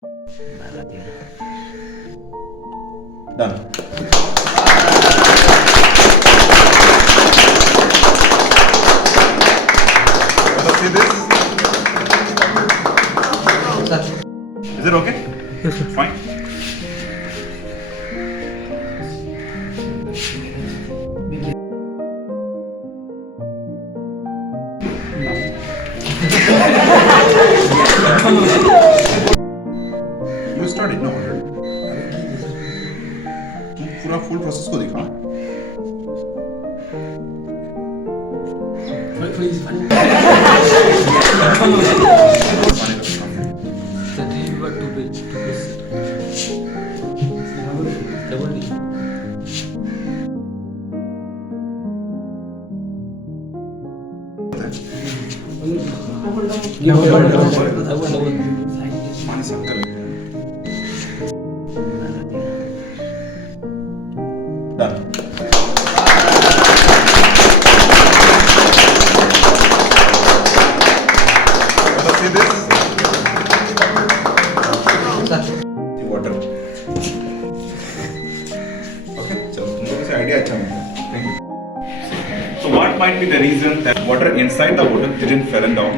Done. See this? Is it okay? Yes, sir. Fine. You started no already. तू पूरा full process को दिखा. पानी से अंदर लग गया. Done. See this? The water. Okay, so तुमको से idea अच्छा मिला. Thank you. So what might be the reason that water inside the bottle didn't fall down?